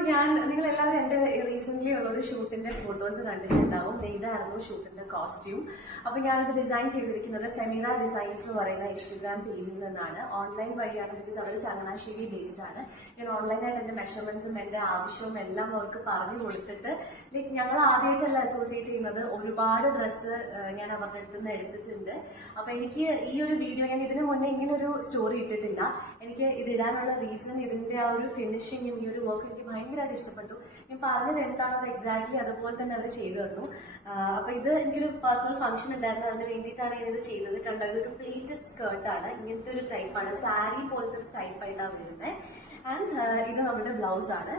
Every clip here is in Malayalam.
നിങ്ങൾ എല്ലാവരും എന്റെ റീസെന്റ് ഉള്ള ഒരു ഷൂട്ടിന്റെ ഫോട്ടോസ് കണ്ടിട്ടുണ്ടാവും. ഇതായിരുന്നു ഷൂട്ടിന്റെ കോസ്റ്റ്യൂം. അപ്പൊ ഞാനത് ഡിസൈൻ ചെയ്തിരിക്കുന്നത് ഫെമിന ഡിസൈൻസ് എന്ന് പറയുന്ന ഇൻസ്റ്റഗ്രാം പേജിൽ നിന്നാണ്. ഓൺലൈൻ വഴിയാണ്, ബിക്കോസ് അവർ ചങ്ങനാശ്ശേരി ബേസ്ഡ് ആണ്. ഞാൻ ഓൺലൈനായിട്ട് എന്റെ മെഷർമെന്റ്സും എന്റെ ആവശ്യവും എല്ലാം അവർക്ക് പറഞ്ഞു കൊടുത്തിട്ട്, ലൈക്ക് ഞങ്ങൾ ആദ്യമായിട്ടല്ല അസോസിയേറ്റ് ചെയ്യുന്നത്. ഒരുപാട് ഡ്രസ്സ് ഞാൻ അവരുടെ അടുത്ത് നിന്ന് എടുത്തിട്ടുണ്ട്. അപ്പൊ എനിക്ക് ഈ ഒരു വീഡിയോ, ഞാൻ ഇതിനു മുന്നേ ഇങ്ങനെ ഒരു സ്റ്റോറി ഇട്ടിട്ടില്ല. എനിക്ക് ഇതിടാനുള്ള റീസൺ ഇതിന്റെ ആ ഒരു ഫിനിഷിങ്ങും ഈ ഒരു വർക്ക് എനിക്ക് ഭയങ്കരമായിട്ട് ഇഷ്ടപ്പെട്ടു. ഞാൻ പറഞ്ഞത് എന്താണത് എക്സാക്ട്ലി അതുപോലെ തന്നെ അവർ ചെയ്തു തന്നു. അപ്പൊ ഇത് എനിക്കൊരു പേഴ്സണൽ ഫംഗ്ഷൻ ഉണ്ടായിരുന്നു, അതിന് വേണ്ടിയിട്ടാണ് ഞാനിത് ചെയ്തത്. കണ്ടത് ഒരു പ്ലീറ്റഡ് സ്കേർട്ടാണ്, ഇങ്ങനത്തെ ഒരു ടൈപ്പാണ്, സാരി പോലത്തെ ഒരു ടൈപ്പായിട്ടാണ് വരുന്നത്. ആൻഡ് ഇത് നമ്മുടെ ബ്ലൗസ് ആണ്.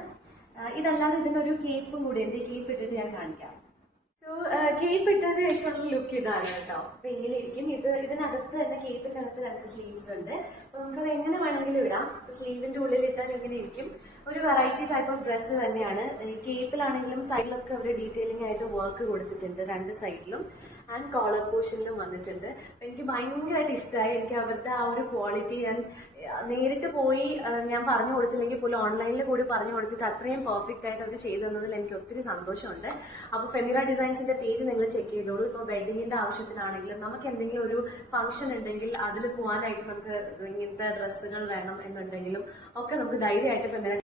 ഇതല്ലാതെ ഇതിനൊരു കേപ്പും കൂടി ഉണ്ട്. കേപ്പ് ഇട്ടിട്ട് ഞാൻ കാണിക്കാം. സോ കേപ്പ് ഇട്ടതിന് ശേഷമുള്ള ലുക്ക് ഇതാണ് കേട്ടോ. അപ്പൊ ഇങ്ങനെ ഇരിക്കും. ഇതിനകത്ത് തന്നെ, കേപ്പിന്റെ അകത്ത് 2 സ്ലീവ്സ് ഉണ്ട്. അപ്പൊ നമുക്കത് എങ്ങനെ വേണമെങ്കിലും ഇടാം. സ്ലീവിന്റെ ഉള്ളിൽ ഇട്ടാൽ ഇങ്ങനെ ഇരിക്കും. ഒരു വെറൈറ്റി ടൈപ്പ് ഓഫ് ഡ്രസ്സ് തന്നെയാണ്. ഈ കേപ്പിലാണെങ്കിലും സൈഡിലൊക്കെ അവർ ഡീറ്റെയിലിംഗ് ആയിട്ട് വർക്ക് കൊടുത്തിട്ടുണ്ട്, 2 സൈഡിലും. ആൻഡ് കോളർ പോർഷനിലും വന്നിട്ടുണ്ട്. അപ്പൊ എനിക്ക് ഭയങ്കരമായിട്ട് ഇഷ്ടമായി. എനിക്ക് അവരുടെ ആ ഒരു ക്വാളിറ്റി, ഞാൻ നേരിട്ട് പോയി ഞാൻ പറഞ്ഞു കൊടുത്തില്ലെങ്കിൽ പോലും ഓൺലൈനിൽ കൂടി പറഞ്ഞു കൊടുത്തിട്ട് അത്രയും പെർഫെക്റ്റ് ആയിട്ട് അവർ ചെയ്തു തന്നതിൽ എനിക്ക് ഒത്തിരി സന്തോഷമുണ്ട്. അപ്പൊ ഫെമിന ഡിസൈൻസിന്റെ പേജ് നിങ്ങൾ ചെക്ക് ചെയ്തോളൂ. ഇപ്പോൾ വെഡിങ്ങിന്റെ ആവശ്യത്തിനാണെങ്കിലും നമുക്ക് എന്തെങ്കിലും ഒരു ഫംഗ്ഷൻ ഉണ്ടെങ്കിൽ അതിൽ പോകാനായിട്ട് നമുക്ക് ഇങ്ങനത്തെ ഡ്രസ്സുകൾ വേണം എന്നുണ്ടെങ്കിലും ഒക്കെ നമുക്ക് ധൈര്യമായിട്ട് ഫെമിന